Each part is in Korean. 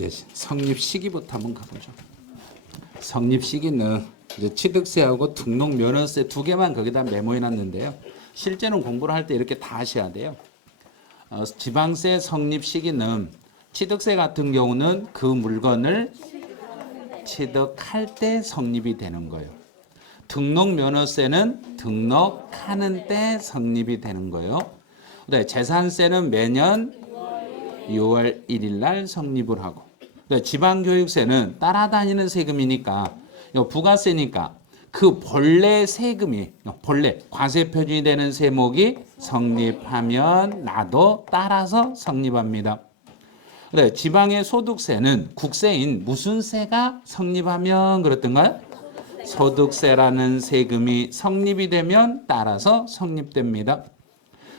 이제 성립 시기부터 한번 가보죠. 성립 시기는 이제 취득세하고 등록면허세 두 개만 거기다 메모해 놨는데요. 실제는 공부를 할 때 이렇게 다 하셔야 돼요. 지방세 성립 시기는 취득세 같은 경우는 그 물건을 취득할 때 성립이 되는 거예요. 등록면허세는 등록하는 때 성립이 되는 거예요. 네, 재산세는 매년 6월 1일 날 성립을 하고, 지방교육세는 따라다니는 세금이니까, 부가세니까 그 본래 세금이, 본래 과세 표준이 되는 세목이 성립하면 나도 따라서 성립합니다. 네, 지방의 소득세는 국세인 무슨 세가 성립하면 그렇던가요? 소득세라는 세금이 성립이 되면 따라서 성립됩니다.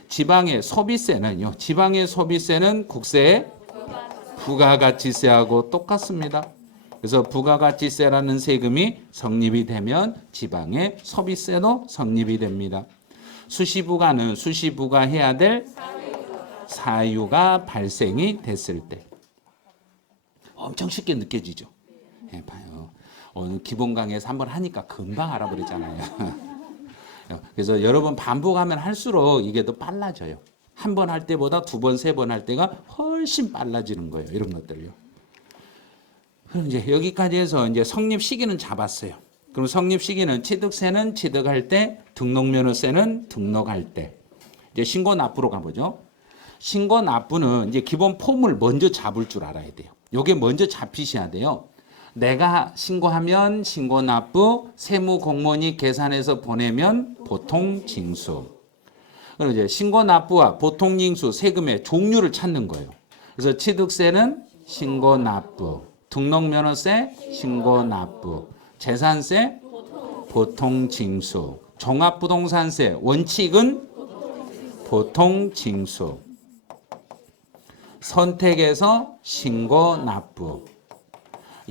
지방의 소비세는요. 지방의 소비세는 국세의 부가가치세하고 똑같습니다. 그래서 부가가치세라는 세금이 성립이 되면 지방의 소비세도 성립이 됩니다. 수시부가는 수시부가해야 될 사유가 발생이 됐을 때. 엄청 쉽게 느껴지죠. 봐요. 오늘 기본 강의에서 한번 하니까 금방 알아버리잖아요. 그래서 여러 번 반복하면 할수록 이게 더 빨라져요. 한 번 할 때보다 두 번, 세 번 할 때가 훨씬 빨라지는 거예요. 이런 것들요. 그럼 이제 여기까지 해서 이제 성립 시기는 잡았어요. 그럼 성립 시기는 취득세는 취득할 때, 등록면허세는 등록할 때. 이제 신고 납부로 가보죠. 신고 납부는 이제 기본 폼을 먼저 잡을 줄 알아야 돼요. 요게 먼저 잡히셔야 돼요. 내가 신고하면 신고 납부, 세무 공무원이 계산해서 보내면 보통 징수. 그럼 이제 신고 납부와 보통 징수 세금의 종류를 찾는 거예요. 그래서 취득세는 신고 납부, 등록면허세 신고 납부, 재산세 보통 징수, 종합부동산세 원칙은 보통 징수, 선택해서 신고 납부,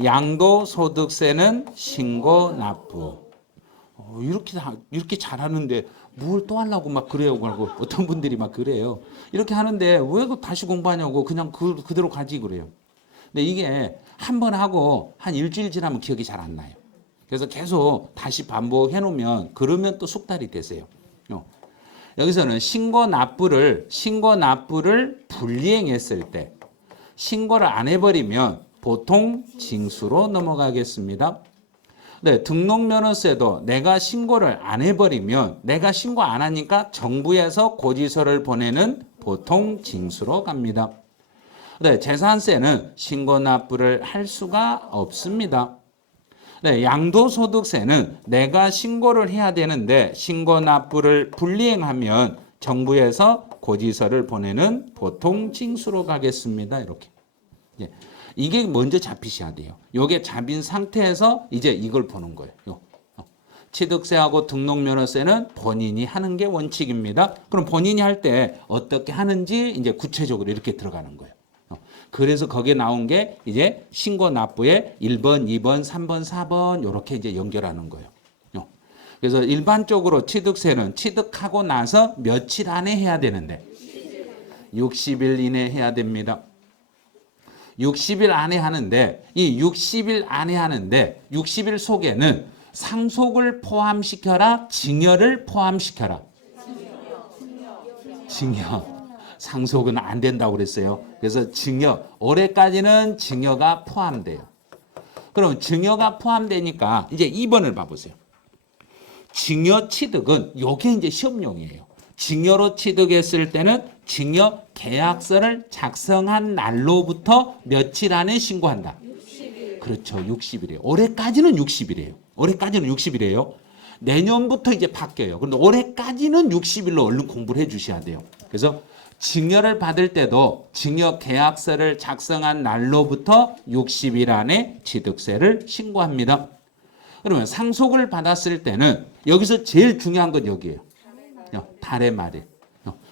양도소득세는 신고 납부. 이렇게 잘하는데 뭘 또 하려고 막 그래요. 그러고 어떤 분들이 막 그래요. 이렇게 하는데 왜 다시 공부하냐고 그냥 그대로 가지 그래요. 근데 이게 한 번 하고 한 일주일 지나면 기억이 잘 안 나요. 그래서 계속 다시 반복해 놓으면 그러면 또 숙달이 되세요. 여기서는 신고 납부를 불이행했을 때 신고를 안 해버리면 보통 징수로 넘어가겠습니다. 네, 등록면허세도 내가 신고를 안 해버리면 내가 신고 안 하니까 정부에서 고지서를 보내는 보통 징수로 갑니다. 네, 재산세는 신고 납부를 할 수가 없습니다. 네, 양도소득세는 내가 신고를 해야 되는데 신고 납부를 불이행하면 정부에서 고지서를 보내는 보통 징수로 가겠습니다. 이렇게. 예. 이게 먼저 잡히셔야 돼요. 요게 잡힌 상태에서 이제 이걸 보는 거예요. 취득세하고 등록면허세는 본인이 하는 게 원칙입니다. 그럼 본인이 할 때 어떻게 하는지 이제 구체적으로 이렇게 들어가는 거예요. 그래서 거기에 나온 게 이제 신고 납부에 1번, 2번, 3번, 4번 이렇게 이제 연결하는 거예요. 그래서 일반적으로 취득세는 취득하고 나서 며칠 안에 해야 되는데 60일 이내에 해야 됩니다. 60일 안에 하는데 이 60일 안에 하는데 60일 속에는 상속을 포함시켜라, 증여를 포함시켜라. 증여. 상속은 안 된다고 그랬어요. 그래서 증여. 올해까지는 증여가 포함돼요. 그럼 증여가 포함되니까 이제 2번을 봐보세요. 증여 취득은 요게 이제 시험용이에요. 증여로 취득했을 때는 증여 계약서를 작성한 날로부터 며칠 안에 신고한다. 60일. 그렇죠. 60일이에요. 올해까지는 60일이에요. 올해까지는 60일이에요. 내년부터 이제 바뀌어요. 그런데 올해까지는 60일로 얼른 공부를 해 주셔야 돼요. 그래서 증여를 받을 때도 증여 계약서를 작성한 날로부터 60일 안에 취득세를 신고합니다. 그러면 상속을 받았을 때는 여기서 제일 중요한 건 여기예요. 달의 말일.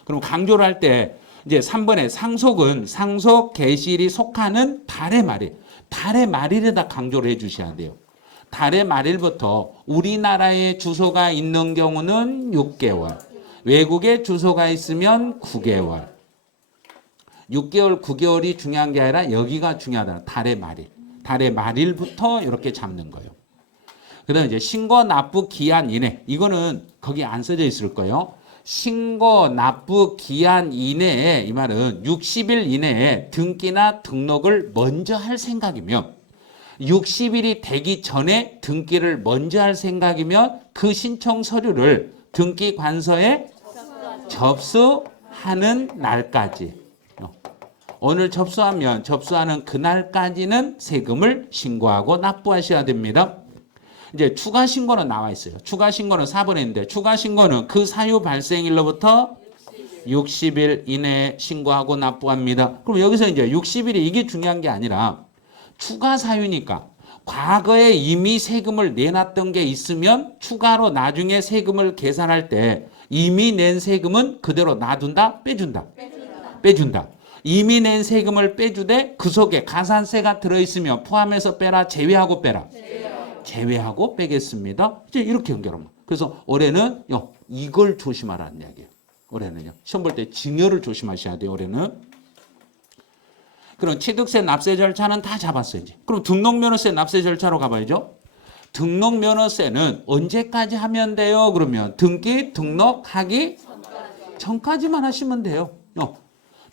그럼 강조를 할 때 이제 3번에 상속은 상속 개시일이 속하는 달의 말일. 달의 말일에다 강조를 해 주셔야 돼요. 달의 말일부터 우리나라에 주소가 있는 경우는 6개월. 외국에 주소가 있으면 9개월. 6개월, 9개월이 중요한 게 아니라 여기가 중요하다. 달의 말일. 달의 말일부터 이렇게 잡는 거예요. 그 다음에 이제 신고 납부 기한 이내. 이거는 거기 안 써져 있을 거예요. 신고 납부 기한 이내에, 이 말은 60일 이내에 등기나 등록을 먼저 할 생각이면, 60일이 되기 전에 등기를 먼저 할 생각이면 그 신청 서류를 등기관서에 접수하는 날까지, 오늘 접수하면 접수하는 그날까지는 세금을 신고하고 납부하셔야 됩니다. 이제 추가 신고는 나와 있어요. 추가 신고는 4번에 있는데, 추가 신고는 그 사유 발생일로부터 60일 이내에 신고하고 납부합니다. 그럼 여기서 이제 60일이 이게 중요한 게 아니라 추가 사유니까 과거에 이미 세금을 내놨던 게 있으면 추가로 나중에 세금을 계산할 때 이미 낸 세금은 그대로 놔둔다, 빼준다. 빼준다. 이미 낸 세금을 빼주되 그 속에 가산세가 들어있으면 포함해서 빼라, 제외하고 빼라. 제외하고 빼겠습니다. 이제 이렇게 연결하면. 그래서 올해는 이걸 조심하라는 이야기예요. 올해는요. 시험 볼 때 증여를 조심하셔야 돼요. 올해는. 그럼 취득세 납세 절차는 다 잡았어요. 이제. 그럼 등록면허세 납세 절차로 가봐야죠. 등록면허세는 언제까지 하면 돼요? 그러면 등기 등록하기 전까지만 하시면 돼요.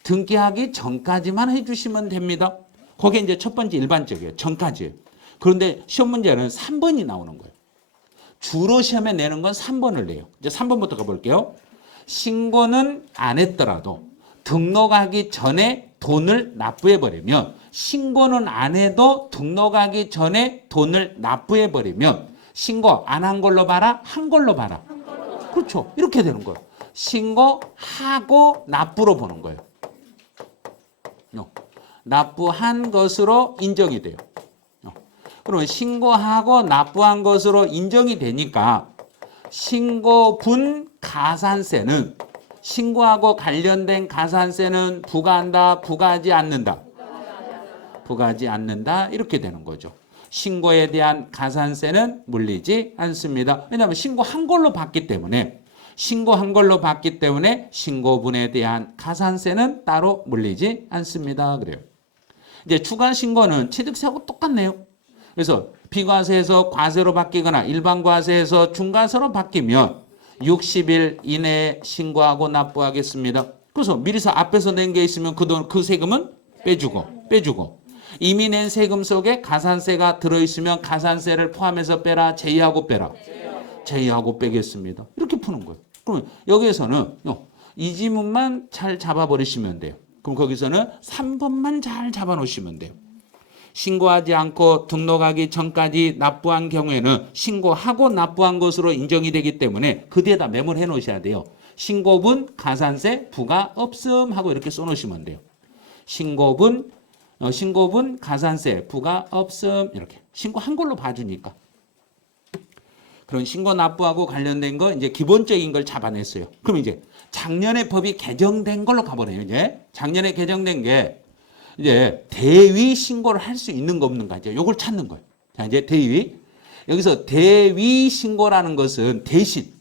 등기하기 전까지만 해주시면 됩니다. 거기에 이제 첫 번째 일반적이에요. 전까지예요. 그런데 시험 문제는 3번이 나오는 거예요. 주로 시험에 내는 건 3번을 내요. 이제 3번부터 가볼게요. 신고는 안 했더라도 등록하기 전에 돈을 납부해버리면, 신고는 안 해도 등록하기 전에 돈을 납부해버리면 신고 안 한 걸로 봐라, 한 걸로 봐라. 그렇죠. 이렇게 되는 거예요. 신고하고 납부로 보는 거예요. 납부한 것으로 인정이 돼요. 그러면 신고하고 납부한 것으로 인정이 되니까 신고분 가산세는, 신고하고 관련된 가산세는 부과한다, 부과하지 않는다? 부과하지 않는다. 이렇게 되는 거죠. 신고에 대한 가산세는 물리지 않습니다. 왜냐하면 신고한 걸로 봤기 때문에, 신고한 걸로 봤기 때문에 신고분에 대한 가산세는 따로 물리지 않습니다. 그래요. 이제 추가 신고는 취득세하고 똑같네요. 그래서 비과세에서 과세로 바뀌거나 일반 과세에서 중과세로 바뀌면 60일 이내에 신고하고 납부하겠습니다. 그래서 미리서 앞에서 낸 게 있으면 그 세금은 빼주고 이미 낸 세금 속에 가산세가 들어있으면 가산세를 포함해서 빼라, 제외하고 빼라. 제외하고 빼겠습니다. 이렇게 푸는 거예요. 그러면 여기에서는 이 지문만 잘 잡아버리시면 돼요. 그럼 거기서는 3번만 잘 잡아놓으시면 돼요. 신고하지 않고 등록하기 전까지 납부한 경우에는 신고하고 납부한 것으로 인정이 되기 때문에 그 뒤에다 메모를 해 놓으셔야 돼요. 신고분 가산세 부과 없음 하고 이렇게 써 놓으시면 돼요. 신고분 가산세 부과 없음, 이렇게 신고한 걸로 봐주니까. 그런 신고 납부하고 관련된 거 이제 기본적인 걸 잡아냈어요. 그럼 이제 작년에 법이 개정된 걸로 가보네요. 이제 작년에 개정된 게 이제 대위 신고를 할 수 있는 거 없는가, 이제 요걸 찾는 거예요. 자, 이제 대위. 여기서 대위 신고라는 것은 대신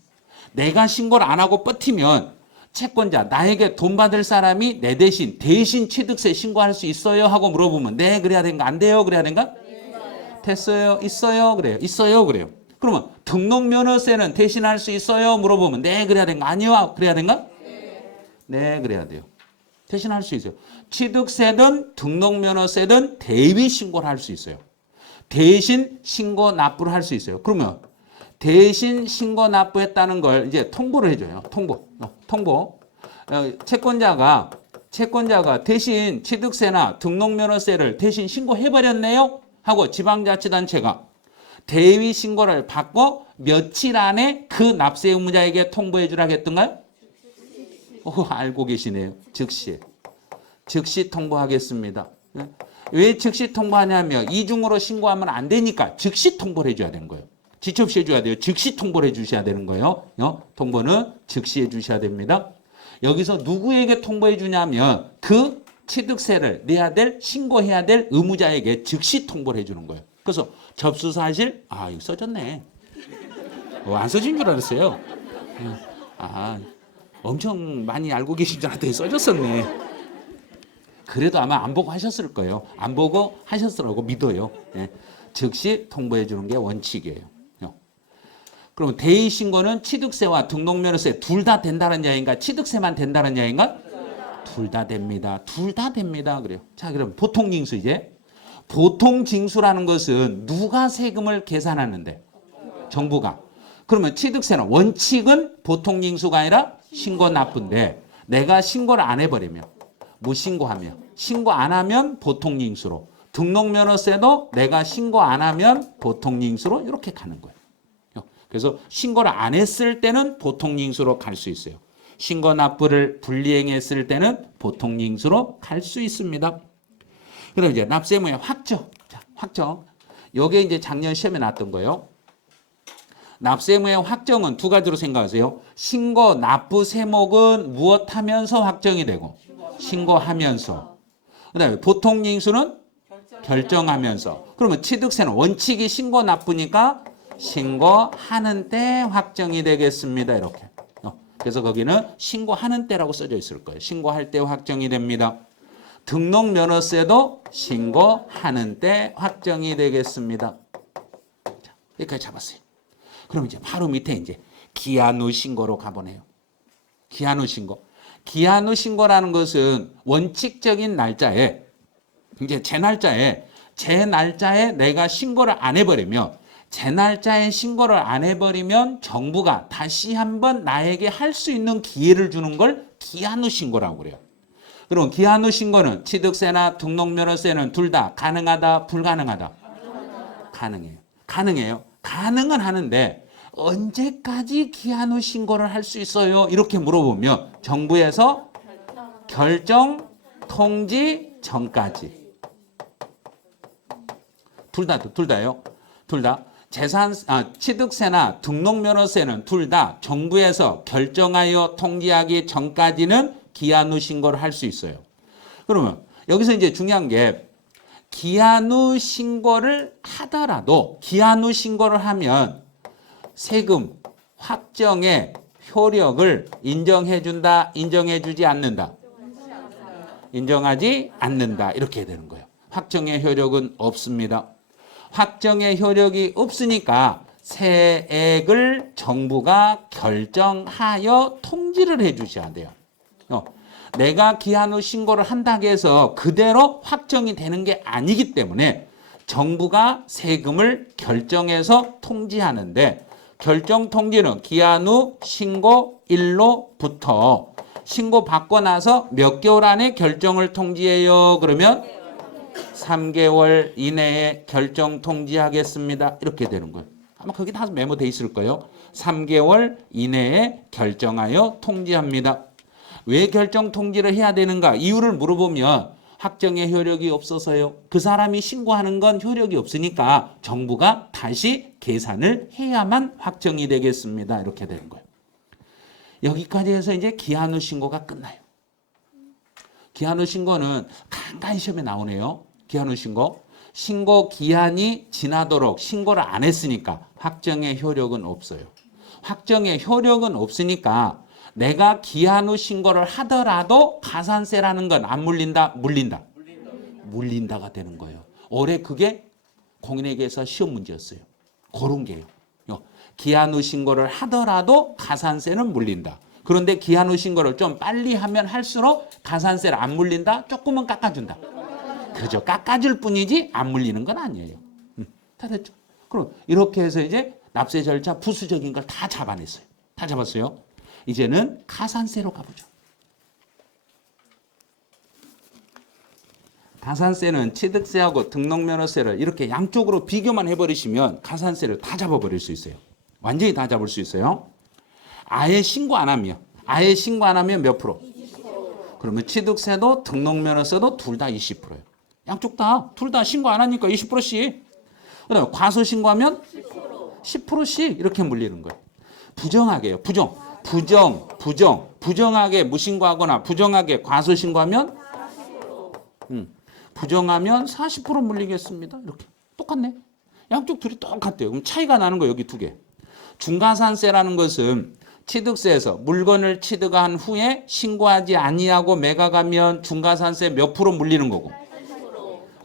내가 신고를 안 하고 버티면 채권자, 나에게 돈 받을 사람이 내 대신 취득세 신고할 수 있어요 하고 물어보면 네 그래야 되는가, 안 돼요 그래야 되는가? 됐어요, 있어요 그래요, 있어요 그래요. 그러면 등록면허세는 대신할 수 있어요 물어보면 네 그래야 되는가, 아니요 그래야 되는가? 네 그래야 돼요. 대신할 수 있어요. 취득세든 등록면허세든 대위 신고를 할 수 있어요. 대신 신고 납부를 할 수 있어요. 그러면 대신 신고 납부했다는 걸 이제 통보를 해줘요. 통보. 채권자가 대신 취득세나 등록면허세를 대신 신고해버렸네요 하고 지방자치단체가 대위 신고를 받고 며칠 안에 그 납세 의무자에게 통보해 주라 했던가요? 알고 계시네요. 즉시 통보하겠습니다. 왜 즉시 통보하냐면 이중으로 신고하면 안 되니까 즉시 통보를 해줘야 되는 거예요. 지체 없이 해줘야 돼요. 즉시 통보를 해주셔야 되는 거예요. 통보는 즉시 해주셔야 됩니다. 여기서 누구에게 통보해 주냐면 그 취득세를 내야 될, 신고해야 될 의무자에게 즉시 통보를 해주는 거예요. 그래서 접수사실, 이거 써졌네. 안 써진 줄 알았어요. 엄청 많이 알고 계신 줄 알았더니 써졌었네. 그래도 아마 안 보고 하셨을 거예요. 안 보고 하셨으라고 믿어요. 예. 즉시 통보해 주는 게 원칙이에요. 그러면 대의 신고는 취득세와 등록면허세 둘 다 된다는 이야기인가? 취득세만 된다는 이야기인가? 둘 다 됩니다. 둘 다 됩니다. 그래요. 자, 그럼 보통징수 이제. 보통징수라는 것은 누가 세금을 계산하는데? 정부가. 그러면 취득세는 원칙은 보통징수가 아니라 신고 납부인데 내가 신고를 안 해버리면 무신고하면 신고 안 하면 보통징수로 등록면허세도 내가 신고 안 하면 보통징수로 이렇게 가는 거예요. 그래서 신고를 안 했을 때는 보통징수로 갈 수 있어요. 신고 납부를 불이행했을 때는 보통징수로 갈 수 있습니다. 그럼 이제 납세무의 확정. 자, 확정. 요게 이제 작년 시험에 나왔던 거예요. 납세무의 확정은 두 가지로 생각하세요. 신고 납부 세목은 무엇 하면서 확정이 되고 신고하면서. 그다음에 보통징수는 결정하면서. 그러면 취득세는 원칙이 신고 납부니까 신고하는 때 확정이 되겠습니다. 이렇게. 그래서 거기는 신고하는 때라고 써져 있을 거예요. 신고할 때 확정이 됩니다. 등록면허세도 신고하는 때 확정이 되겠습니다. 자, 여기까지 잡았어요. 그럼 이제 바로 밑에 이제 기한 후 신고로 가보네요. 기한 후 신고. 기한 후 신고라는 것은 원칙적인 날짜에 이제 제 날짜에 내가 신고를 안 해버리면 제 날짜에 신고를 안 해버리면 정부가 다시 한번 나에게 할 수 있는 기회를 주는 걸 기한 후 신고라고 그래요. 그럼 기한 후 신고는 취득세나 등록면허세는 둘 다 가능하다, 불가능하다? 가능해요. 가능해요. 가능은 하는데 언제까지 기한 후 신고를 할 수 있어요? 이렇게 물어보면 정부에서 결정 통지 전까지. 둘 다요. 둘 다. 취득세나 등록면허세는 둘 다 정부에서 결정하여 통지하기 전까지는 기한 후 신고를 할 수 있어요. 그러면 여기서 이제 중요한 게 기한 후 신고를 하더라도 기한 후 신고를 하면 세금 확정의 효력을 인정해준다, 인정해주지 않는다. 인정하지 않는다. 이렇게 되는 거예요. 확정의 효력은 없습니다. 확정의 효력이 없으니까 세액을 정부가 결정하여 통지를 해 주셔야 돼요. 내가 기한 후 신고를 한다고 해서 그대로 확정이 되는 게 아니기 때문에 정부가 세금을 결정해서 통지하는데 결정 통지는 기한 후 신고 일로부터 신고 받고 나서 몇 개월 안에 결정을 통지해요. 그러면 3개월 이내에 결정 통지하겠습니다. 이렇게 되는 거예요. 아마 거기 다 메모돼 있을 거예요. 3개월 이내에 결정하여 통지합니다. 왜 결정 통지를 해야 되는가? 이유를 물어보면 확정의 효력이 없어서요. 그 사람이 신고하는 건 효력이 없으니까 정부가 다시 계산을 해야만 확정이 되겠습니다. 이렇게 되는 거예요. 여기까지 해서 이제 기한 후 신고가 끝나요. 기한 후 신고는 간간히 시험에 나오네요. 기한 후 신고. 신고 기한이 지나도록 신고를 안 했으니까 확정의 효력은 없어요. 확정의 효력은 없으니까 내가 기한 후 신고를 하더라도 가산세라는 건 안 물린다? 물린다? 물린다가 되는 거예요. 올해 그게 공인회계사 시험 문제였어요. 그런 게요. 기한 후 신고를 하더라도 가산세는 물린다. 그런데 기한 후 신고를 좀 빨리 하면 할수록 가산세를 안 물린다? 조금은 깎아준다. 그죠? 깎아줄 뿐이지 안 물리는 건 아니에요. 다 됐죠? 그럼 이렇게 해서 이제 납세 절차 부수적인 걸 다 잡아냈어요. 다 잡았어요. 이제는 가산세로 가보죠. 가산세는 취득세하고 등록면허세를 이렇게 양쪽으로 비교만 해버리시면 가산세를 다 잡아버릴 수 있어요. 완전히 다 잡을 수 있어요. 아예 신고 안 하면 몇 프로? 20%. 그러면 취득세도 등록면허세도 둘 다 20%예요. 양쪽 다, 둘 다 신고 안 하니까 20%씩. 그 다음에 과소신고하면 10%씩 이렇게 물리는 거예요. 부정하게요. 부정하게 무신고하거나 부정하게 과소신고하면 부정하면 40% 물리겠습니다. 이렇게. 똑같네. 양쪽 둘이 똑같대요. 그럼 차이가 나는 거 여기 두 개. 중과산세라는 것은 취득세에서 물건을 취득한 후에 신고하지 아니하고 매각하면 중과산세 몇 프로 물리는 거고?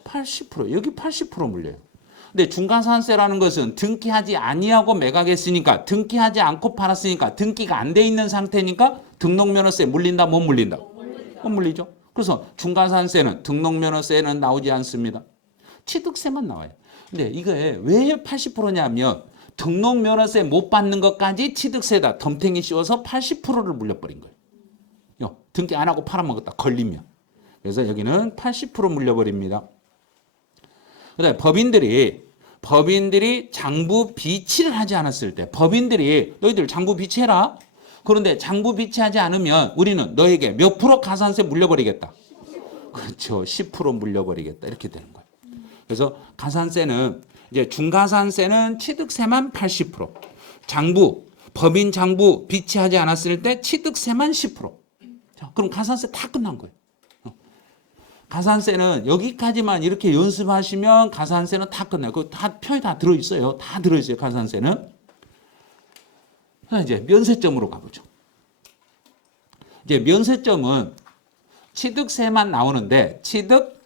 80%. 여기 80% 물려요. 근데 중과산세라는 것은 등기하지 아니하고 매각했으니까, 등기하지 않고 팔았으니까, 등기가 안 돼 있는 상태니까 등록면허세 물린다, 못 물린다? 못 물리죠. 그래서 중과산세는, 등록면허세는 나오지 않습니다. 취득세만 나와요. 근데 이게 왜 80%냐면 등록면허세 못 받는 것까지 취득세다 덤탱이 씌워서 80%를 물려버린 거예요. 등기 안 하고 팔아먹었다 걸리면. 그래서 여기는 80% 물려버립니다. 그다음에 법인들이 장부 비치를 하지 않았을 때, 법인들이 너희들 장부 비치해라. 그런데 장부 비치하지 않으면 우리는 너에게 몇 프로 가산세 물려버리겠다. 그렇죠. 10% 물려버리겠다. 이렇게 되는 거예요. 그래서 가산세는 이제 중가산세는 취득세만 80%, 법인 장부 비치하지 않았을 때 취득세만 10%. 자, 그럼 가산세 다 끝난 거예요. 가산세는 여기까지만 이렇게 연습하시면 가산세는 다 끝나요. 그 다 표에 다 들어있어요. 다 들어있어요. 가산세는. 이제 면세점으로 가보죠. 이제 면세점은 취득세만 나오는데 취득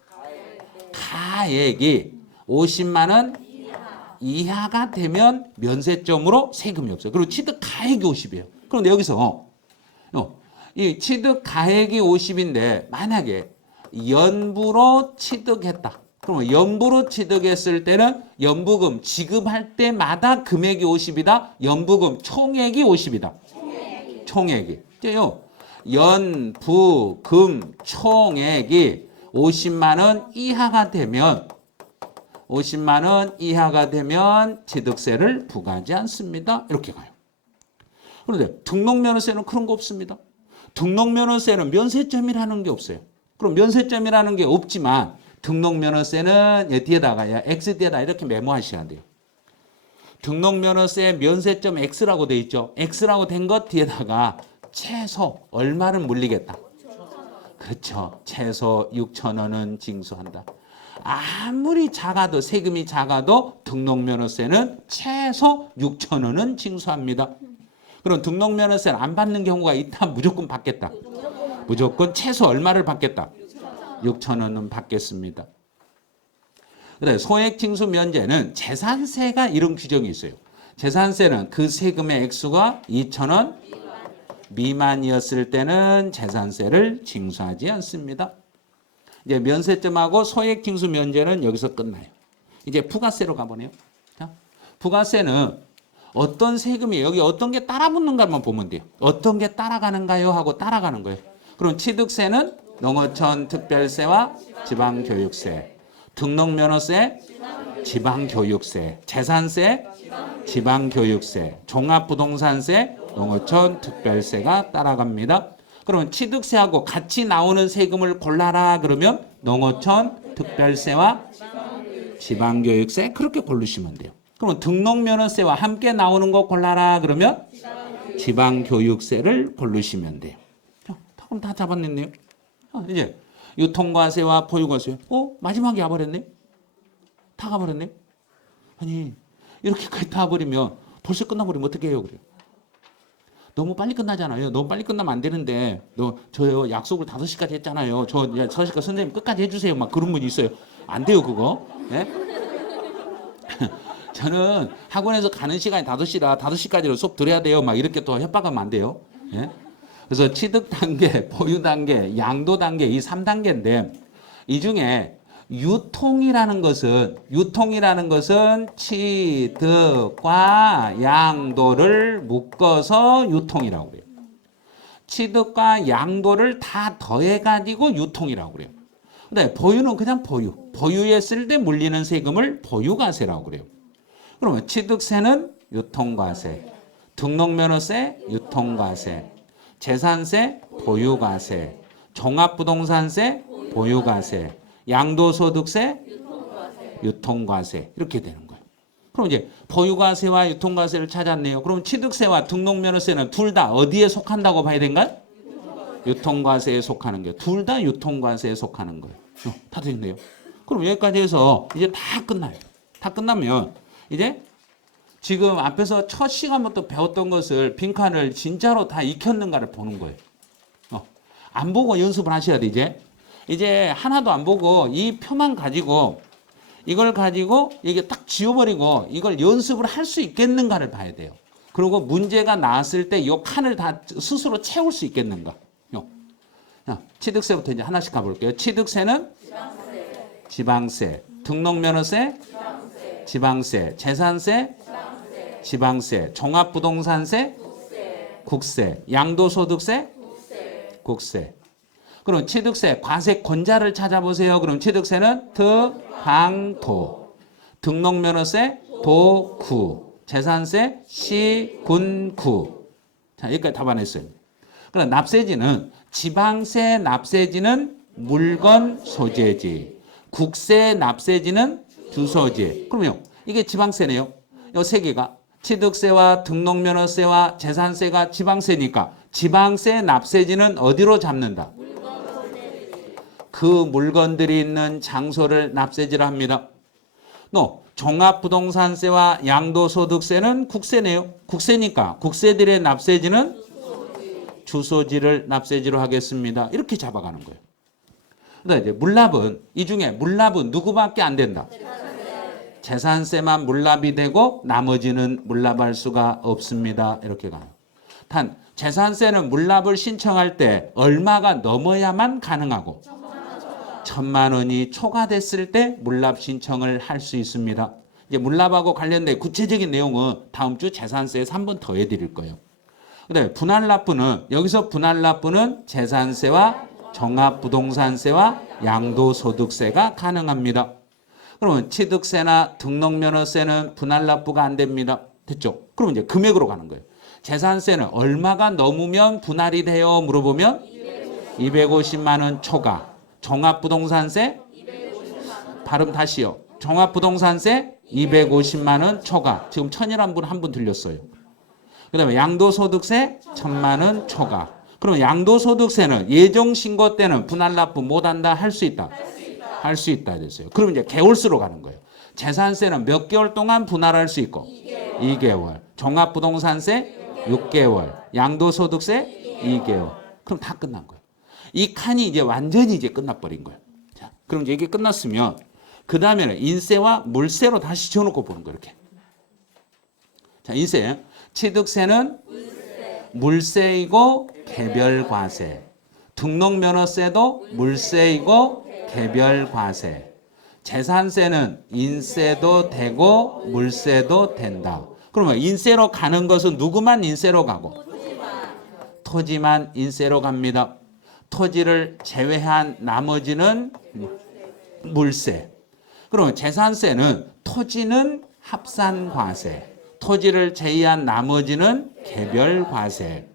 가액이 50만 원 이하가 되면 면세점으로 세금이 없어요. 그리고 취득 가액이 50이에요. 그런데 여기서 이 취득 가액이 50인데 만약에 연부로 취득했다. 그러면 연부로 취득했을 때는 연부금 지급할 때마다 금액이 50이다. 연부금 총액이 50이다. 총액이. 이제요. 연부금 총액이 50만 원 이하가 되면 50만 원 이하가 되면 취득세를 부과하지 않습니다. 이렇게 가요. 그런데 등록면허세는 그런 거 없습니다. 등록면허세는 면세점이라는 게 없어요. 그럼 면세점이라는 게 없지만 등록면허세는 뒤에다가 X 뒤에다 이렇게 메모하셔야 돼요. 등록면허세 면세점 X라고 돼 있죠. X라고 된 것 뒤에다가 최소 얼마를 물리겠다. 그렇죠. 최소 6천 원은 징수한다. 아무리 작아도 세금이 작아도 등록면허세는 최소 6천 원은 징수합니다. 그럼 등록면허세를 안 받는 경우가 있다. 무조건 받겠다. 무조건 최소 얼마를 받겠다. 6천 원은 받겠습니다. 그다음에 소액징수 면제는 재산세가 이런 규정이 있어요. 재산세는 그 세금의 액수가 2천 원 미만이었을 때는 재산세를 징수하지 않습니다. 이제 면세점하고 소액징수 면제는 여기서 끝나요. 이제 부가세로 가보네요. 자, 부가세는 어떤 세금이 여기 어떤 게 따라붙는가만 보면 돼요. 어떤 게 따라가는가요? 하고 따라가는 거예요. 그럼 취득세는 농어촌 특별세와 지방교육세, 등록면허세, 지방교육세, 재산세, 지방교육세, 종합부동산세, 농어촌 특별세가 따라갑니다. 그러면 취득세하고 같이 나오는 세금을 골라라 그러면 농어촌 특별세와 지방교육세 그렇게 고르시면 돼요. 그러면 등록면허세와 함께 나오는 거 골라라 그러면 지방교육세를 고르시면 돼요. 자, 그럼 다 잡아냈네요. 이제 유통과세와 보유과세. 마지막에 와버렸네. 다 가버렸네. 아니 이렇게까지 다 버리면 벌써 끝나버리면 어떻게 해요? 그래요. 너무 빨리 끝나잖아요. 너무 빨리 끝나면 안 되는데 저요 약속을 5시까지 했잖아요. 저 6시까지 선생님 끝까지 해주세요. 막 그런 분이 있어요. 안 돼요 그거. 네? 저는 학원에서 가는 시간이 5시라 5시까지는 수업 들어야 돼요. 막 이렇게 또 협박하면 안 돼요. 네? 그래서 취득 단계, 보유 단계, 양도 단계 이 3단계인데 이 중에 유통이라는 것은 취득과 양도를 묶어서 유통이라고 그래요. 취득과 양도를 다 더해가지고 유통이라고 그래요. 근데 보유는 그냥 보유했을 때 물리는 세금을 보유과세라고 그래요. 그러면 취득세는 유통과세, 등록면허세 유통과세, 재산세 보유과세, 종합부동산세 보유과세, 양도소득세 유통과세 이렇게 되는 거예요. 그럼 이제 보유과세와 유통과세를 찾았네요. 그럼 취득세와 등록면허세는 둘 다 어디에 속한다고 봐야 되는가? 유통과세에 속하는 거예요. 둘 다 유통과세에 속하는 거예요. 다 됐네요. 그럼 여기까지 해서 이제 다 끝나요. 다 끝나면 이제 지금 앞에서 첫 시간부터 배웠던 것을 빈칸을 진짜로 다 익혔는가를 보는 거예요. 안 보고 연습을 하셔야 돼, 이제 하나도 안 보고 이 표만 가지고 이걸 가지고 이게 딱 지워버리고 이걸 연습을 할 수 있겠는가를 봐야 돼요. 그리고 문제가 나왔을 때 이 칸을 다 스스로 채울 수 있겠는가. 취득세부터 이제 하나씩 가볼게요. 취득세는 지방세, 등록면허세, 지방세, 재산세, 지방세, 종합부동산세, 국세, 양도소득세, 국세. 그럼 취득세, 과세 권자를 찾아보세요. 그럼 취득세는 득항도, 등록면허세, 도구, 재산세, 시, 군, 구. 자, 여기까지 답안했어요. 그럼 납세지는 지방세 납세지는 물건 소재지, 국세 납세지는 주소지. 그러면 이게 지방세네요. 이 세 개가 취득세와 등록면허세와 재산세가 지방세니까 지방세 납세지는 어디로 잡는다? 그 물건들이 있는 장소를 납세지를 합니다. 종합부동산세와 양도소득세는 국세네요. 국세니까 국세들의 납세지는 주소지를 납세지로 하겠습니다. 이렇게 잡아가는 거예요. 그다음에 이제 물납은 이 중에 물납은 누구밖에 안 된다? 재산세만 물납이 되고 나머지는 물납할 수가 없습니다. 이렇게 가요. 단 재산세는 물납을 신청할 때 얼마가 넘어야만 가능하고 1,000만 원이 초과됐을 때 물납 신청을 할 수 있습니다. 이제 물납하고 관련된 구체적인 내용은 다음 주 재산세에서 한 번 더 해드릴 거예요. 그다음에 분할납부는 여기서 분할납부는 재산세와 종합부동산세와 양도소득세가 가능합니다. 그러면 취득세나 등록면허세는 분할납부가 안 됩니다. 됐죠? 그럼 이제 금액으로 가는 거예요. 재산세는 얼마가 넘으면 분할이 돼요? 물어보면 250만 원 초과. 종합부동산세? 발음 다시요. 종합부동산세 250만 원 초과. 지금 1,000이라는 분 한 분 들렸어요. 그 다음에 양도소득세 1,000만 원 초과. 그러면 양도소득세는 예정신고 때는 분할납부 못한다? 할 수 있다? 할 수 있다 됐어요. 그럼 이제 개월수로 가는 거예요. 재산세는 몇 개월 동안 분할할 수 있고 2개월. 종합부동산세 6개월. 양도소득세 2개월. 그럼 다 끝난 거예요. 이 칸이 이제 완전히 이제 끝나버린 거예요. 자, 그럼 이제 이게 끝났으면 그 다음에는 인세와 물세로 다시 지어놓고 보는 거예요. 이렇게. 자, 인세. 취득세는 물세이고 개별과세. 등록면허세도 물세이고 개별과세. 재산세는 인세도 되고 물세도 된다. 그러면 인세로 가는 것은 누구만 인세로 가고? 토지만 인세로 갑니다. 토지를 제외한 나머지는 물세. 그러면 재산세는 토지는 합산과세. 토지를 제외한 나머지는 개별과세.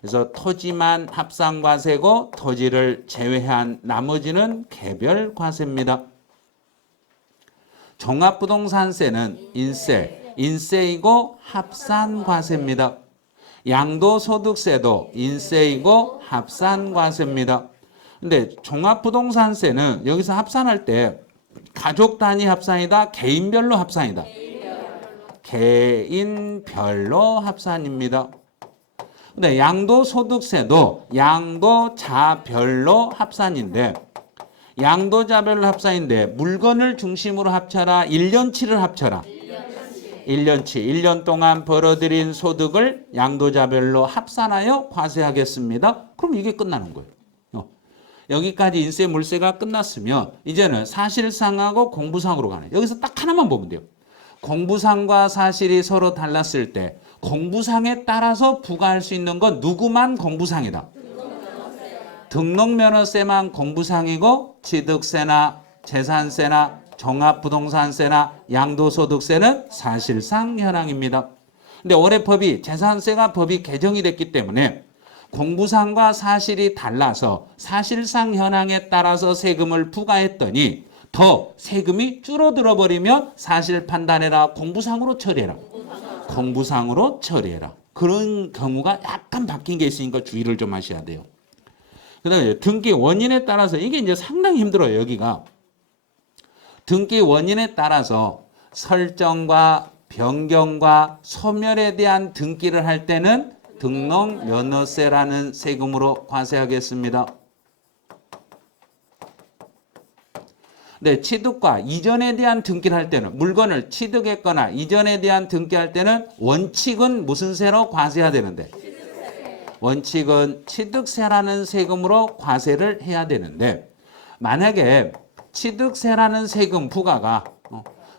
그래서 토지만 합산과세고 토지를 제외한 나머지는 개별과세입니다. 종합부동산세는 인세이고 합산과세입니다. 양도소득세도 인세이고 합산과세입니다. 근데 종합부동산세는 여기서 합산할 때 가족 단위 합산이다, 개인별로 합산이다. 개인별로 합산입니다. 근데 양도소득세도 양도자별로 합산인데 양도자별로 합산인데 물건을 중심으로 합쳐라, 1년치를 합쳐라. 1년치, 1년 동안 벌어들인 소득을 양도자별로 합산하여 과세하겠습니다. 그럼 이게 끝나는 거예요. 여기까지 인세, 물세가 끝났으면 이제는 사실상하고 공부상으로 가는. 여기서 딱 하나만 보면 돼요. 공부상과 사실이 서로 달랐을 때 공부상에 따라서 부과할 수 있는 건 누구만 공부상이다. 등록면허세만 공부상이고 취득세나 재산세나 종합부동산세나 양도소득세는 사실상 현황입니다. 근데 올해 재산세가 법이 개정이 됐기 때문에 공부상과 사실이 달라서 사실상 현황에 따라서 세금을 부과했더니 더 세금이 줄어들어 버리면 사실 판단해라, 공부상으로 처리해라. 공부상으로 처리해라. 그런 경우가 약간 바뀐 게 있으니까 주의를 좀 하셔야 돼요. 그 다음에 등기 원인에 따라서 이게 이제 상당히 힘들어요. 여기가 등기 원인에 따라서 설정과 변경과 소멸에 대한 등기를 할 때는 등록면허세라는 세금으로 과세하겠습니다. 네, 취득과 이전에 대한 등기를 할 때는 물건을 취득했거나 이전에 대한 등기할 때는 원칙은 무슨 세로 과세해야 되는데? 원칙은 취득세라는 세금으로 과세를 해야 되는데 만약에 취득세라는 세금 부과가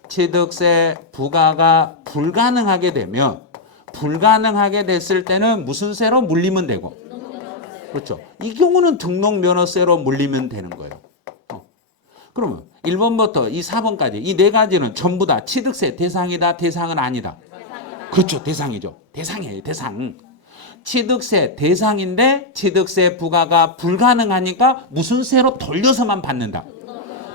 취득세 부과가 불가능하게 되면 불가능하게 됐을 때는 무슨 세로 물리면 되고 그렇죠. 이 경우는 등록면허세로 물리면 되는 거예요. 그러면 1번부터 이 4번까지 이 네 가지는 전부 다 취득세 대상이다 대상은 아니다. 그렇죠. 대상이죠. 대상이에요. 대상. 취득세 대상인데 취득세 부과가 불가능하니까 무슨 세로 돌려서만 받는다.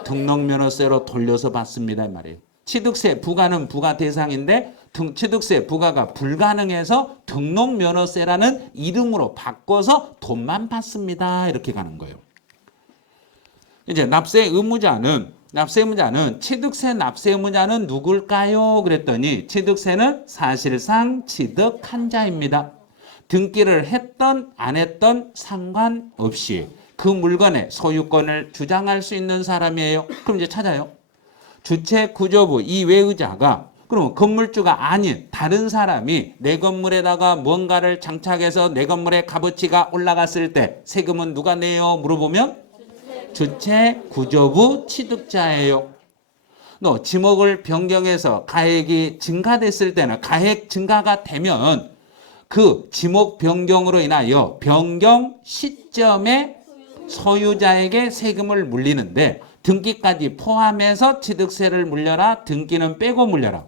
등록면허세로 돌려서 받습니다 이 말이에요. 취득세 부과는 부과 대상인데 취득세 부과가 불가능해서 등록면허세라는 이름으로 바꿔서 돈만 받습니다. 이렇게 가는 거예요. 이제 납세 의무자는 취득세 납세 의무자는 누굴까요? 그랬더니 취득세는 사실상 취득한 자입니다. 등기를 했던 안 했던 상관없이 그 물건의 소유권을 주장할 수 있는 사람이에요. 그럼 이제 찾아요. 주체 구조부 이외의자가 그럼 건물주가 아닌 다른 사람이 내 건물에다가 뭔가를 장착해서 내 건물의 값어치가 올라갔을 때 세금은 누가 내요? 물어보면 주체 구조부 취득자예요. 너 지목을 변경해서 가액이 증가됐을 때는 가액 증가가 되면 그 지목 변경으로 인하여 변경 시점에 소유자에게 세금을 물리는데 등기까지 포함해서 취득세를 물려라. 등기는 빼고 물려라.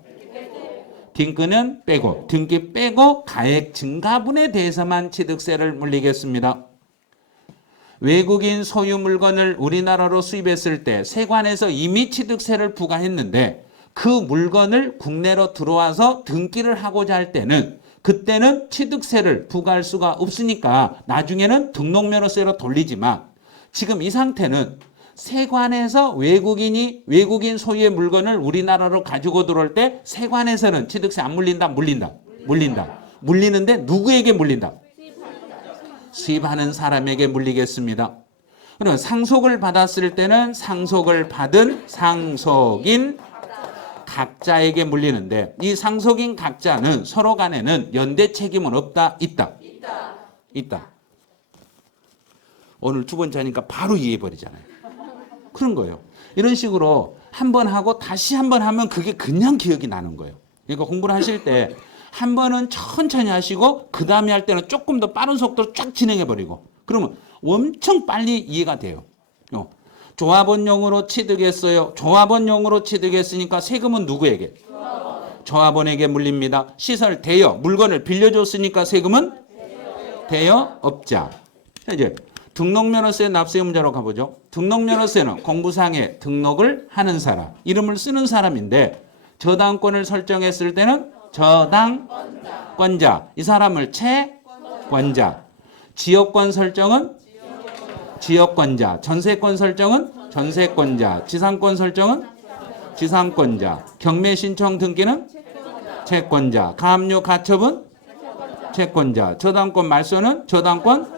등기는 빼고 등기 빼고 가액 증가분에 대해서만 취득세를 물리겠습니다. 외국인 소유 물건을 우리나라로 수입했을 때 세관에서 이미 취득세를 부과했는데 그 물건을 국내로 들어와서 등기를 하고자 할 때는 그때는 취득세를 부과할 수가 없으니까 나중에는 등록면허세로 돌리지만 지금 이 상태는 세관에서 외국인 소유의 물건을 우리나라로 가지고 들어올 때 세관에서는 취득세 안 물린다? 물린다. 물리는데 누구에게 물린다? 수입하는 사람에게 물리겠습니다. 그러면 상속을 받았을 때는 상속을 받은 상속인 각자에게 물리는데 이 상속인 각자는 서로 간에는 연대 책임은 없다? 있다. 오늘 두 번째 하니까 바로 이해해버리잖아요. 그런 거예요. 이런 식으로 한 번 하고 다시 한 번 하면 그게 그냥 기억이 나는 거예요. 그러니까 공부를 하실 때 한 번은 천천히 하시고 그 다음에 할 때는 조금 더 빠른 속도로 쫙 진행해버리고 그러면 엄청 빨리 이해가 돼요. 조합원용으로 취득했어요. 조합원용으로 취득했으니까 세금은 누구에게? 조합원에게 물립니다. 시설 대여, 물건을 빌려줬으니까 세금은 대여업자. 이제 등록면허세 납세 의무자로 가보죠. 등록면허세는 공부상에 등록을 하는 사람, 이름을 쓰는 사람인데 저당권을 설정했을 때는 저당권자, 이 사람을 채권자. 지역권 설정은 지역권자, 전세권 설정은 전세권자, 지상권 설정은 지상권자, 경매 신청 등기는 채권자, 가압류 가처분 채권자, 저당권 말소는 저당권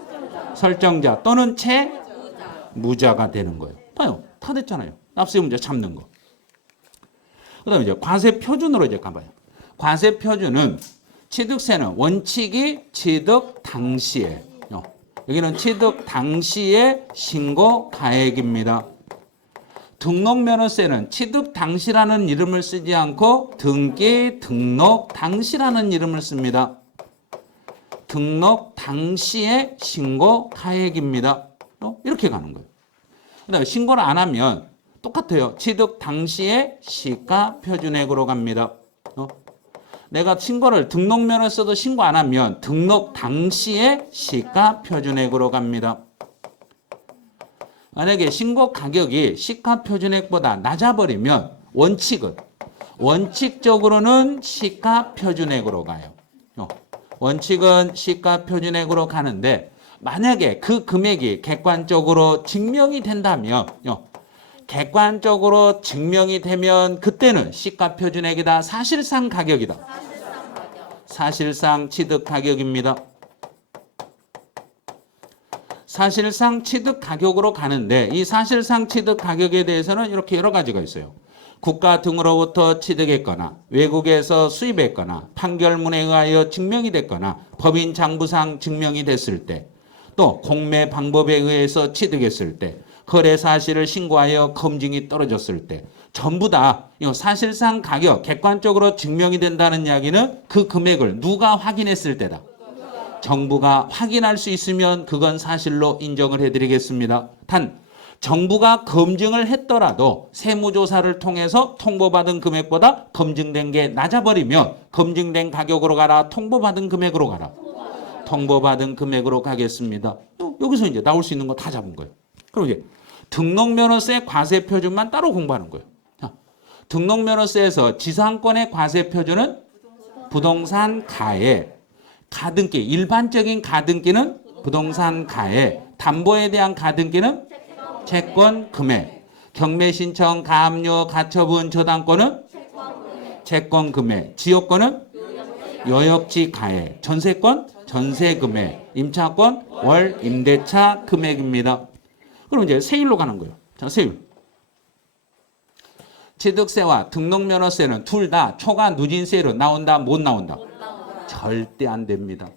설정자 또는 채무자가 되는 거예요. 봐요. 다 됐잖아요. 납세 문제 참는 거. 그 다음에 이제 과세 표준으로 이제 가봐요. 과세 표준은 취득세는 원칙이 취득 당시에 여기는 취득 당시의 신고 가액입니다. 등록면허세는 취득 당시라는 이름을 쓰지 않고 등기 등록 당시라는 이름을 씁니다. 등록 당시의 신고 가액입니다. 이렇게 가는 거예요. 그다음에 신고를 안 하면 똑같아요. 취득 당시의 시가 표준액으로 갑니다. 내가 신고를 등록면허세도 신고 안 하면 등록 당시의 시가 표준액으로 갑니다. 만약에 신고 가격이 시가 표준액보다 낮아버리면 원칙적으로는 시가 표준액으로 가요. 원칙은 시가 표준액으로 가는데 만약에 그 금액이 객관적으로 증명이 된다면 객관적으로 증명이 되면 그때는 시가표준액이다. 사실상 가격이다. 사실상 취득 가격입니다. 사실상 취득 가격으로 가는데 이 사실상 취득 가격에 대해서는 이렇게 여러 가지가 있어요. 국가 등으로부터 취득했거나 외국에서 수입했거나 판결문에 의하여 증명이 됐거나 법인 장부상 증명이 됐을 때 또 공매 방법에 의해서 취득했을 때 거래 사실을 신고하여 검증이 떨어졌을 때 전부 다 사실상 가격 객관적으로 증명이 된다는 이야기는 그 금액을 누가 확인했을 때다. 정부가 확인할 수 있으면 그건 사실로 인정을 해드리겠습니다. 단 정부가 검증을 했더라도 세무조사를 통해서 통보받은 금액보다 검증된 게 낮아버리면 검증된 가격으로 가라, 통보받은 금액으로 가라. 통보받은 금액으로 가겠습니다. 여기서 이제 나올 수 있는 거 다 잡은 거예요. 그럼 이제 등록면허세 과세표준만 따로 공부하는 거예요. 자, 등록면허세에서 지상권의 과세표준은 부동산 가액, 가등기, 일반적인 가등기는 부동산 가액, 담보에 대한 가등기는 채권 금액, 경매 신청, 가압류, 가처분, 저당권은 채권 금액, 지역권은 여역지 가액, 전세권 전세 금액, 임차권 월 임대차 금액입니다. 그럼 이제 세율로 가는 거예요. 자, 세율. 취득세와 등록면허세는 둘 다 초과 누진세율로 나온다, 못 나온다? 절대 안 됩니다.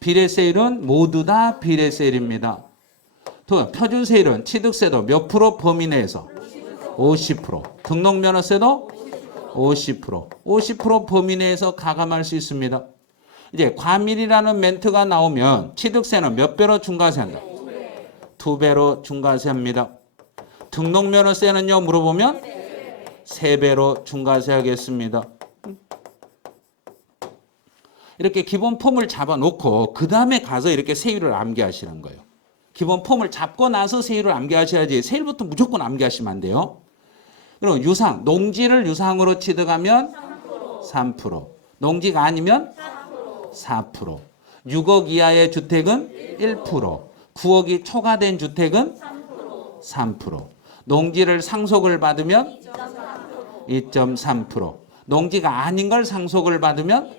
비례세율은 모두 다 비례세율입니다. 또 표준세율은 취득세도 몇 프로 범위 내에서 50%, 등록면허세도 50%, 50% 범위 내에서 가감할 수 있습니다. 이제 과밀이라는 멘트가 나오면 취득세는 몇 배로 중과세한다? 2배로 중과세합니다. 등록면허세는요 물어보면 3배로 중과세하겠습니다. 이렇게 기본 폼을 잡아놓고 그 다음에 가서 이렇게 세율을 암기하시는 거예요. 기본 폼을 잡고 나서 세율을 암기하셔야지 세율부터 무조건 암기하시면 안 돼요. 그럼 유상, 농지를 유상으로 취득하면 3%, 농지가 아니면 4%, 6억 이하의 주택은 1%, 9억이 초과된 주택은 3%, 농지를 상속을 받으면 2.3%, 농지가 아닌 걸 상속을 받으면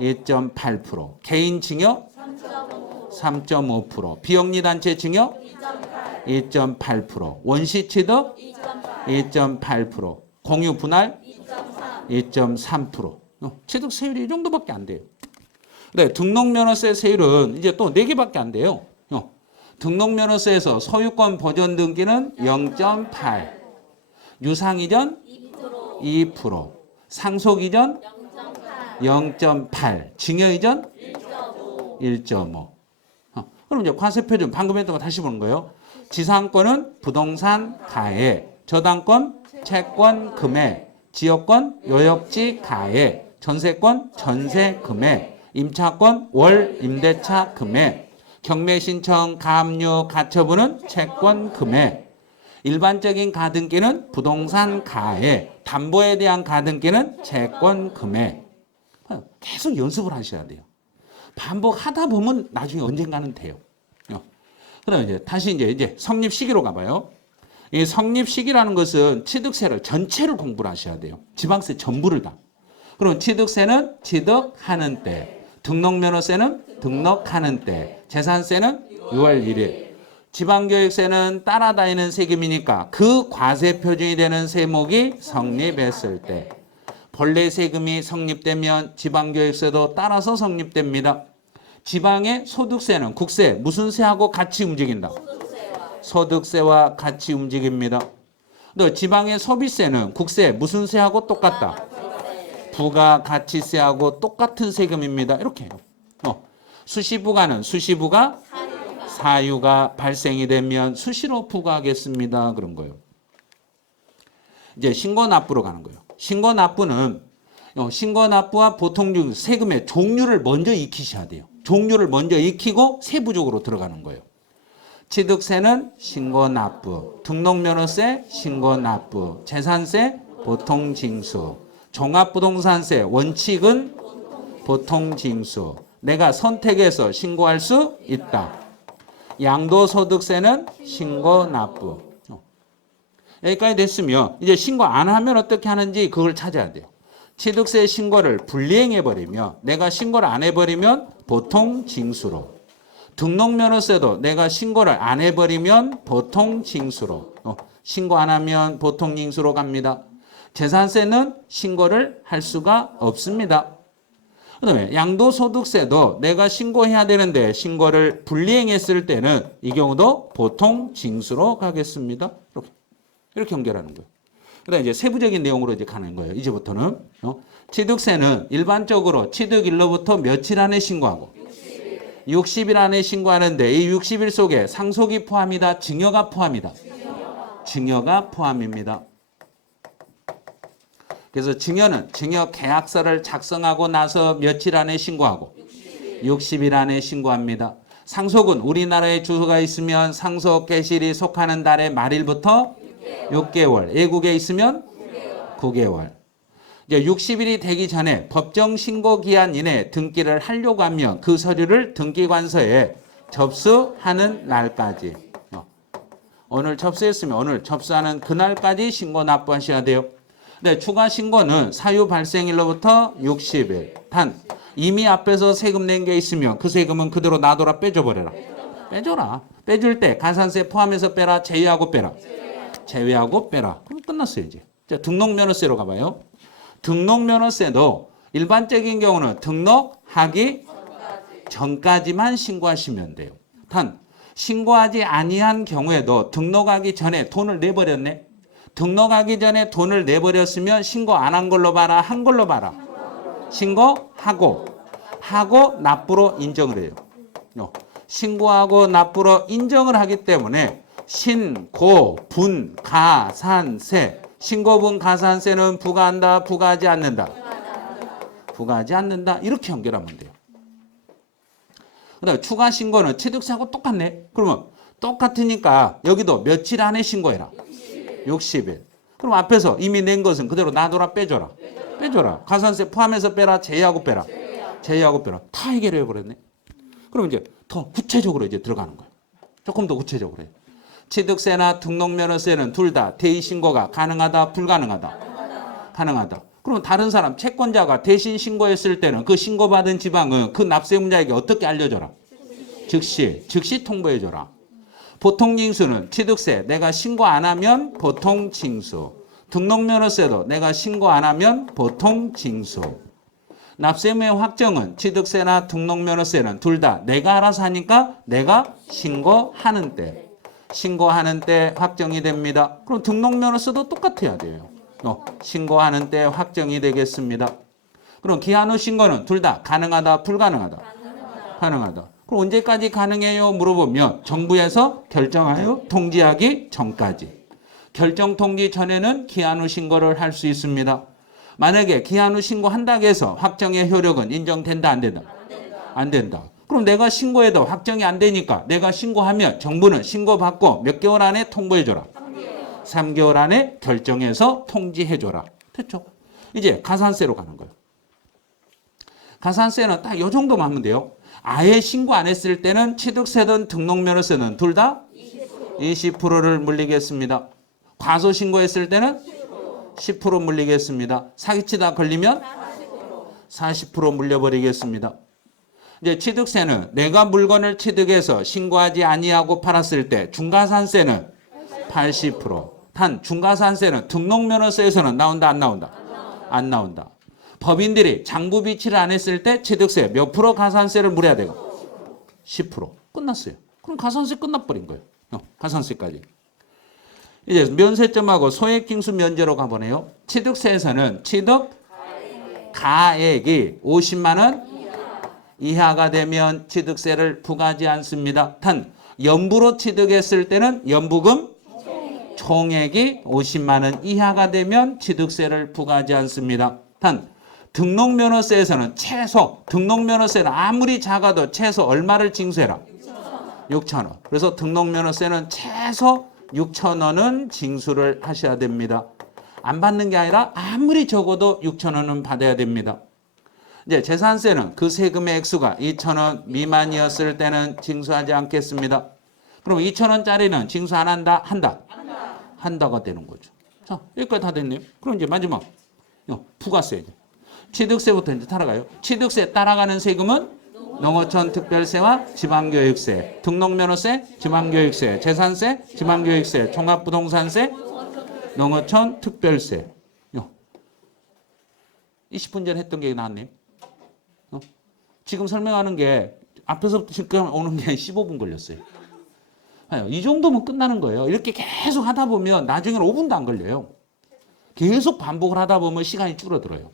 2.8%, 개인 징역 3.5%, 비영리단체 징역 2.8%, 원시 취득 2.8%, 공유 분할 2.3%. 취득 세율이 이 정도밖에 안 돼요. 네, 등록면허세 세율은 이제 또 4개밖에 안 돼요. 등록면허세에서 소유권 보존 등기는 0.8, 유상 이전 2%, 상속 이전 0.8, 증여 이전 1.5. 그럼 이제 과세표준 방금 했던 거 다시 보는 거예요. 지상권은 부동산 가액, 저당권 채권 금액, 지역권 요역지 가액, 전세권 전세 금액, 임차권 월 임대차 금액, 경매 신청 가압류 가처분은 채권 금액, 일반적인 가등기는 부동산 가액, 담보에 대한 가등기는 채권 금액. 계속 연습을 하셔야 돼요. 반복하다 보면 나중에 언젠가는 돼요. 그다음 이제 다시 이제 성립 시기로 가봐요. 이 성립 시기라는 것은 취득세를 전체를 공부를 하셔야 돼요. 지방세 전부를 다. 그럼 취득세는 취득하는 때, 등록면허세는 등록하는 때, 재산세는 6월 1일, 지방교육세는 따라다니는 세금이니까 그 과세 표준이 되는 세목이 성립했을 때, 본래 세금이 성립되면 지방교육세도 따라서 성립됩니다. 지방의 소득세는 국세, 무슨 세하고 같이 움직인다? 소득세와 같이 움직입니다. 또 지방의 소비세는 국세, 무슨 세하고 똑같다? 부가가치세하고 똑같은 세금입니다. 이렇게 해요. 수시부가는 수시부가 사유가 발생이 되면 수시로 부과하겠습니다. 그런 거예요. 이제 신고납부로 가는 거예요. 신고납부는 신고납부와 보통 세금의 종류를 먼저 익히셔야 돼요. 종류를 먼저 익히고 세부적으로 들어가는 거예요. 취득세는 신고납부, 등록면허세 신고납부, 재산세 보통징수, 종합부동산세 원칙은 보통징수, 내가 선택해서 신고할 수 있다. 양도소득세는 신고납부. 여기까지 됐으면 이제 신고 안 하면 어떻게 하는지 그걸 찾아야 돼요. 취득세 신고를 불이행해버리면, 내가 신고를 안 해버리면 보통 징수로. 등록면허세도 내가 신고를 안 해버리면 보통 징수로. 신고 안 하면 보통 징수로 갑니다. 재산세는 신고를 할 수가 없습니다. 그 다음에 양도소득세도 내가 신고해야 되는데 신고를 불이행했을 때는 이 경우도 보통 징수로 가겠습니다. 이렇게 연결하는 거예요. 그 다음에 이제 세부적인 내용으로 이제 가는 거예요. 이제부터는. 취득세는 일반적으로 취득일로부터 며칠 안에 신고하고 60일 안에 신고하는데 이 60일 속에 상속이 포함이다. 증여가 포함이다. 증여가 포함입니다. 그래서 증여는 증여 계약서를 작성하고 나서 며칠 안에 신고하고 60일 안에 신고합니다. 상속은 우리나라에 주소가 있으면 상속 개시일이 속하는 달의 말일부터 6개월, 외국에 있으면 9개월. 이제 60일이 되기 전에 법정 신고 기한 이내 등기를 하려고 하면 그 서류를 등기관서에 접수하는 날까지. 오늘 접수했으면 오늘 접수하는 그날까지 신고 납부하셔야 돼요. 네, 추가 신고는 사유 발생일로부터 60일. 단 이미 앞에서 세금 낸 게 있으면 그 세금은 그대로 놔둬라 빼줘버려라. 빼줘라. 빼줄 때 가산세 포함해서 빼라. 제외하고 빼라. 제외하고 빼라. 그럼 끝났어요 이제. 자, 등록면허세로 가봐요. 등록면허세도 일반적인 경우는 등록하기 전까지만 신고하시면 돼요. 단 신고하지 아니한 경우에도 등록하기 전에 돈을 내버렸네. 등록하기 전에 돈을 내버렸으면 신고 안 한 걸로 봐라. 한 걸로 봐라. 신고하고 납부로 인정을 해요. 신고하고 납부로 인정을 하기 때문에 신고, 분, 가산세. 신고분 가산세는 부과한다, 부과하지 않는다. 부과하지 않는다. 이렇게 연결하면 돼요. 그 다음에 추가 신고는 취득세하고 똑같네. 그러면 똑같으니까 여기도 며칠 안에 신고해라. 60일. 그럼 앞에서 이미 낸 것은 그대로 놔둬라 빼줘라. 빼줘라. 가산세 포함해서 빼라. 제외하고 빼라. 제외하고 빼라. 다 해결해 버렸네. 그럼 이제 더 구체적으로 이제 들어가는 거예요. 조금 더 구체적으로 해요. 취득세나 등록면허세는 둘 다 대의 신고가 가능하다, 불가능하다? 가능하다. 그럼 다른 사람 채권자가 대신 신고했을 때는 그 신고받은 지방은 그 납세문자에게 어떻게 알려줘라? 즉시 통보해줘라. 보통징수는 취득세 내가 신고 안 하면 보통징수. 등록면허세도 내가 신고 안 하면 보통징수. 납세무의 확정은 취득세나 등록면허세는 둘 다 내가 알아서 하니까 내가 신고하는 때. 신고하는 때 확정이 됩니다. 그럼 등록면허세도 똑같아야 돼요. 신고하는 때 확정이 되겠습니다. 그럼 기한 후 신고는 둘 다 가능하다, 불가능하다? 가능하다. 그럼 언제까지 가능해요? 물어보면 정부에서 결정하여 통지하기 전까지. 결정 통지 전에는 기한 후 신고를 할 수 있습니다. 만약에 기한 후 신고한다고 해서 확정의 효력은 인정된다, 안 된다? 안 된다. 그럼 내가 신고해도 확정이 안 되니까 내가 신고하면 정부는 신고받고 몇 개월 안에 통보해줘라. 3개월 안에 결정해서 통지해줘라. 됐죠? 이제 가산세로 가는 거예요. 가산세는 딱 이 정도만 하면 돼요. 아예 신고 안 했을 때는 취득세든 등록면허세는 둘 다 20%를 물리겠습니다. 과소 신고했을 때는 10% 물리겠습니다. 사기치다 걸리면 40% 물려버리겠습니다. 이제 취득세는 내가 물건을 취득해서 신고하지 아니하고 팔았을 때 중과산세는 80%. 단 중과산세는 등록면허세에서는 나온다, 안 나온다? 안 나온다. 법인들이 장부 비치를 안 했을 때 취득세 몇 프로 가산세를 물어야 되고? 10%. 끝났어요. 그럼 가산세 끝나버린 거예요. 가산세까지. 이제 면세점하고 소액징수 면제로 가보네요. 취득세에서는 취득 가액이 50만 원 이하가 되면 취득세를 부과하지 않습니다. 단 연부로 취득했을 때는 연부금 총액이 50만 원 이하가 되면 취득세를 부과하지 않습니다. 단 등록면허세에서는 최소 등록면허세는 아무리 작아도 최소 얼마를 징수해라? 6천 원. 그래서 등록면허세는 최소 6천 원은 징수를 하셔야 됩니다. 안 받는 게 아니라 아무리 적어도 6천 원은 받아야 됩니다. 이제 재산세는 그 세금의 액수가 2천 원 미만이었을 때는 징수하지 않겠습니다. 그럼 2천 원짜리는 징수 안 한다? 한다. 한다가 되는 거죠. 자, 여기까지 다 됐네요. 그럼 이제 마지막 부가세. 취득세부터 이제 따라가요. 취득세 따라가는 세금은 농어촌 특별세와 지방교육세, 등록면허세, 지방교육세, 재산세, 지방교육세, 종합부동산세, 농어촌 특별세. 20분 전에 했던 게 나왔네요. 지금 설명하는 게 앞에서부터 지금 오는 게 15분 걸렸어요. 이 정도면 끝나는 거예요. 이렇게 계속 하다 보면 나중에는 5분도 안 걸려요. 계속 반복을 하다 보면 시간이 줄어들어요.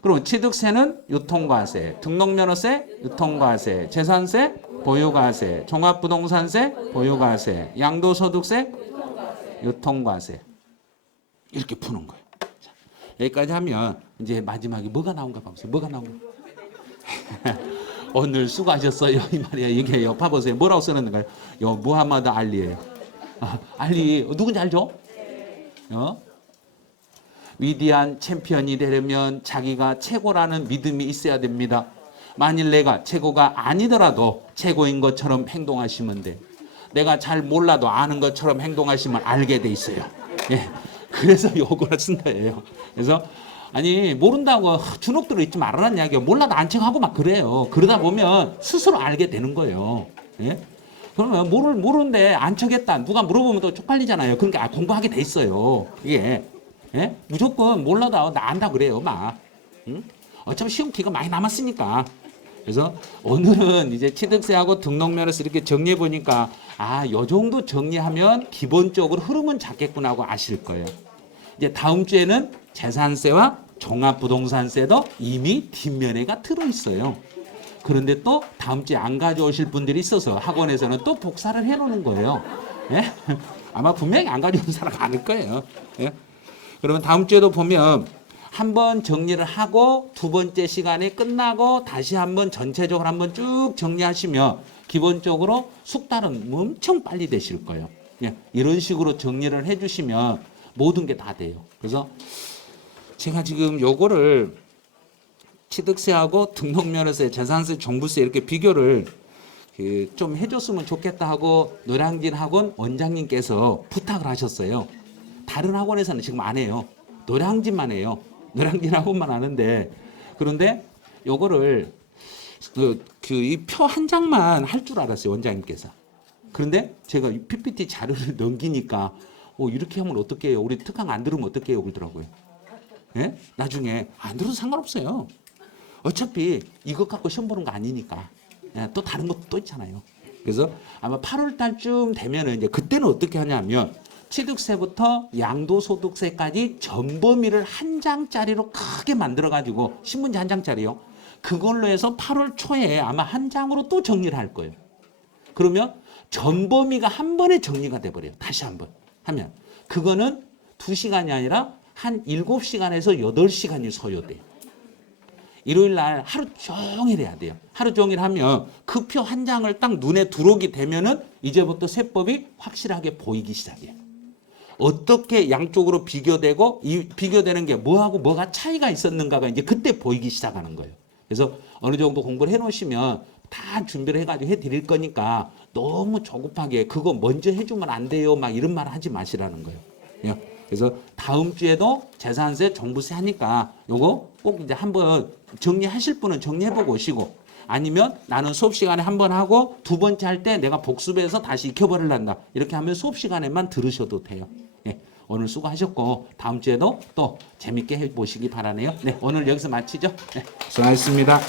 그럼 취득세는 유통과세, 등록면허세, 유통과세, 재산세, 보유과세, 종합부동산세, 보유과세, 양도소득세, 유통과세. 이렇게 푸는 거예요. 자, 여기까지 하면 이제 마지막에 뭐가 나온가 봐보세요. 뭐가 나온가. 오늘 수고하셨어요. 이 말이에요. 이게 봐보세요. 뭐라고 써놨는가요? 무하마드 알리예요. 알리 누군지 알죠? 위대한 챔피언이 되려면 자기가 최고라는 믿음이 있어야 됩니다. 만일 내가 최고가 아니더라도 최고인 것처럼 행동하시면 돼. 내가 잘 몰라도 아는 것처럼 행동하시면 알게 돼 있어요. 예. 그래서 요거를 쓴 거예요. 그래서 아니 모른다고 주눅 들어 있지 말라는 이야기예요. 몰라도 안 척하고 막 그래요. 그러다 보면 스스로 알게 되는 거예요. 예? 그러면 모르는데 안 척했다. 누가 물어보면 또 쪽팔리잖아요. 그러니까 공부하게 돼 있어요. 이게. 예? 무조건 몰라도 나 안다 그래요. 막. 응? 어차피 시험 기간 많이 남았으니까. 그래서 오늘은 이제 취득세하고 등록면허세 이렇게 정리해 보니까 요 정도 정리하면 기본적으로 흐름은 잡겠구나 하고 아실 거예요. 이제 다음 주에는 재산세와 종합부동산세도 이미 뒷면에가 들어있어요. 그런데 또 다음 주에 안 가져오실 분들이 있어서 학원에서는 또 복사를 해놓는 거예요. 예? 아마 분명히 안 가져온 사람 많을 거예요. 예? 그러면 다음 주에도 보면 한번 정리를 하고 두 번째 시간에 끝나고 다시 한번 전체적으로 한번 쭉 정리하시면 기본적으로 숙달은 엄청 빨리 되실 거예요. 예, 이런 식으로 정리를 해주시면 모든 게 다 돼요. 그래서 제가 지금 요거를 취득세하고 등록면허세, 재산세, 종부세 이렇게 비교를 좀 해줬으면 좋겠다 하고 노량진 학원 원장님께서 부탁을 하셨어요. 다른 학원에서는 지금 안 해요. 노량진만 해요. 노량진 학원만 하는데 그런데 요거를 이 표 한 장만 할 줄 알았어요. 원장님께서. 그런데 제가 이 PPT 자료를 넘기니까 이렇게 하면 어떻게 해요? 우리 특강 안 들으면 어떻게 해요? 그러더라고요. 예? 나중에 안 들어도 상관없어요. 어차피 이것 갖고 시험 보는 거 아니니까. 예, 또 다른 것도 또 있잖아요. 그래서 아마 8월 달쯤 되면은 이제 그때는 어떻게 하냐면 취득세부터 양도소득세까지 전범위를 한 장짜리로 크게 만들어가지고 신문지 한 장짜리요. 그걸로 해서 8월 초에 아마 한 장으로 또 정리를 할 거예요. 그러면 전범위가 한 번에 정리가 돼버려요. 다시 한 번 하면. 그거는 2시간이 아니라 한 7시간에서 8시간이 소요돼요. 일요일 날 하루 종일 해야 돼요. 하루 종일 하면 그 표 한 장을 딱 눈에 들어오게 되면은 이제부터 세법이 확실하게 보이기 시작해요. 어떻게 양쪽으로 비교되고 이 비교되는 게 뭐하고 뭐가 차이가 있었는가가 이제 그때 보이기 시작하는 거예요. 그래서 어느 정도 공부를 해놓으시면 다 준비를 해가지고 해드릴 거니까 너무 조급하게 그거 먼저 해주면 안 돼요 막 이런 말 하지 마시라는 거예요. 그래서 다음 주에도 재산세, 종부세 하니까 요거 꼭 이제 한번 정리하실 분은 정리해보고 오시고 아니면 나는 수업 시간에 한번 하고 두 번째 할 때 내가 복습해서 다시 익혀버리란다. 이렇게 하면 수업 시간에만 들으셔도 돼요. 네, 오늘 수고하셨고 다음 주에도 또 재밌게 해보시기 바라네요. 네, 오늘 여기서 마치죠. 네, 수고하셨습니다.